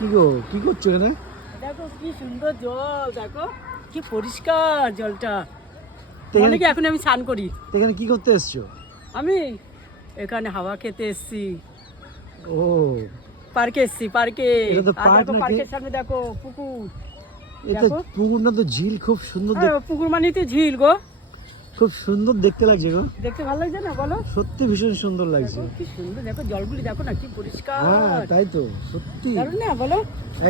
কি গো কি করছ এখানে? দেখো কি সুন্দর জল দেখো কি পরিষ্কার জলটা। অনেকে এখন আমি স্নান করি। এখানে কি করতে এসছো? আমি এখানে হাওয়া খেতে এসছি। ও। পার্কে এসছি পার্কে? পার্কের সামনে দেখো পুকুর। এটা দেখো। পুকুরটা তো ঝিল খুব সুন্দর পুকুর মানে তো ঝিল গো। খুব সুন্দর দেখতে লাগছে গো। দেখতে ভালো লাগছে না বলো? সত্যি ভীষণ সুন্দর লাগছে। কি সুন্দর দেখো জলগুলি দেখো না কি পরিষ্কার। হ্যাঁ তাই তো সত্যি। দারুণ না বলো?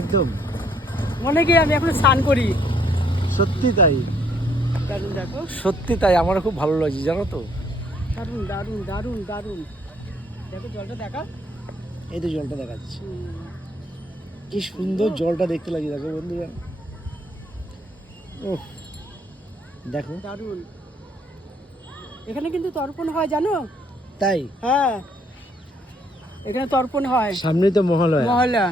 একদম। মনে কি আমি এখন স্নান করি। সত্যি তাই। দারুণ দেখো। সত্যি তাই আমার খুব ভালো লাগছে জানো তো। দারুণ দারুণ দারুণ দারুণ। দেখো জলটা দেখা। এই তো জলটা দেখাচ্ছে। কি সুন্দর জলটা দেখতে লাগছে দেখো বন্ধুরা। ও দেখো। দারুণ। এখানে কিন্তু তর্পণ হয় জানো? তাই? হ্যাঁ। এখানে তর্পণ হয়। সামনেই তো মহালয়া। মহলা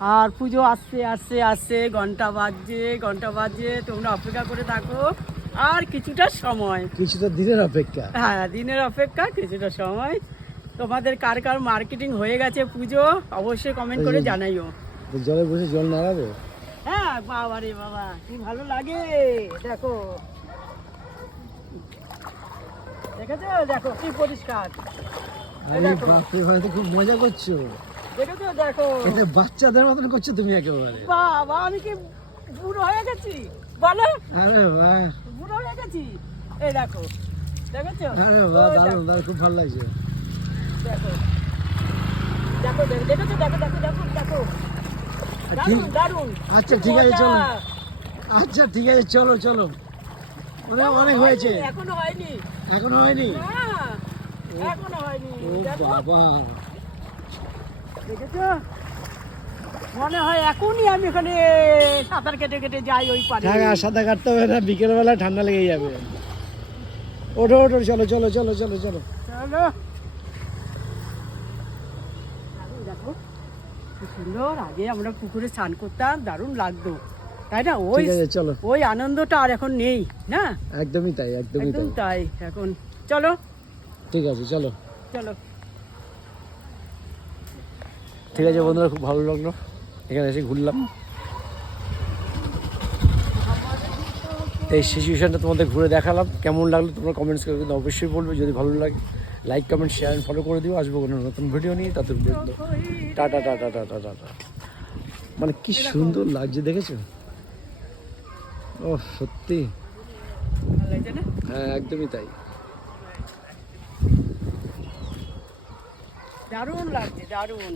আর পুজো আসছে আসছে আসছে। ঘণ্টা বাজছে ঘণ্টা বাজছে। তোমরা অপেক্ষা করে থাকো। আর কিছুটা সময়। কিছুটা দিনের অপেক্ষা। হ্যাঁ দিনের অপেক্ষা কিছুটা সময়। তোমাদের কার কার মার্কেটিং হয়ে গেছে পুজো অবশ্যই কমেন্ট করে জানাইও। জলে বসে জল নাড়াবে? হ্যাঁ বাবা রে বাবা কি ভালো লাগে। দেখো দেখেছ? দেখো কি পরিষ্কার। আরে বাপরে ভাই তো খুব মজা করছ। দেখেছ? দেখো। এটা বাচ্চাদের মতন করছ তুমি একেবারে। বাবা আমি কি বুড়ো হয়ে গেছি? বলো। আরে বাহ। বুড়ো হয়ে গেছি? এই দেখো। দেখেছ? আরে বাহ দারুণ দারুণ খুব ভালো লাগছে। দেখো। দেখো দেখো দেখেছ? দেখো দেখো দেখো দেখো। কি দারুণ দারুণ। আচ্ছা, ঠিক আছে, চলো। আচ্ছা ঠিক আছে চলো চলো। অনেক অনেক হয়েছে। এখনও হয়নি এখনও হয়নি। এখনও হয়নি? ও বাবা। দেখেছ? মনে হয় এখনই আমি ওখানে সাঁতার কেটে কেটে যাই ওই পারে। সাঁতার কাটতে হবে না বিকেলবেলা ঠান্ডা লেগে যাবে। ওঠো ওঠো চলো চলো চলো চলো চলো। চলো। দেখো সুন্দর আগে আমরা পুকুরে স্নান করতাম দারুণ লাগতো। তাই না? ওই চলো। ওই আনন্দটা আর এখন নেই না? একদমই তাই একদমই তাই। তাই এখন। চলো। ঠিক আছে চলো। চলো। ঠিক আছে বন্ধুরা খুব ভালো লাগল। এখানে এসে ঘুরলাম। এই সিচুয়েশনটা তোমাদের ঘুরে দেখালাম। কেমন লাগল তোমরা কমেন্টস করে কিন্তু অবশ্যই বলবে। যদি ভালো লাগে লাইক কমেন্ট শেয়ার ফলো করে দিও। আসব কোনো নতুন ভিডিও নিয়ে। তাদের টাটা টাটা টাটা টাটা মানে কি সুন্দর লাগছে দেখেছ? ও সত্যি? হ্যাঁ একদমই তাই। দারুণ লাগছে দারুণ।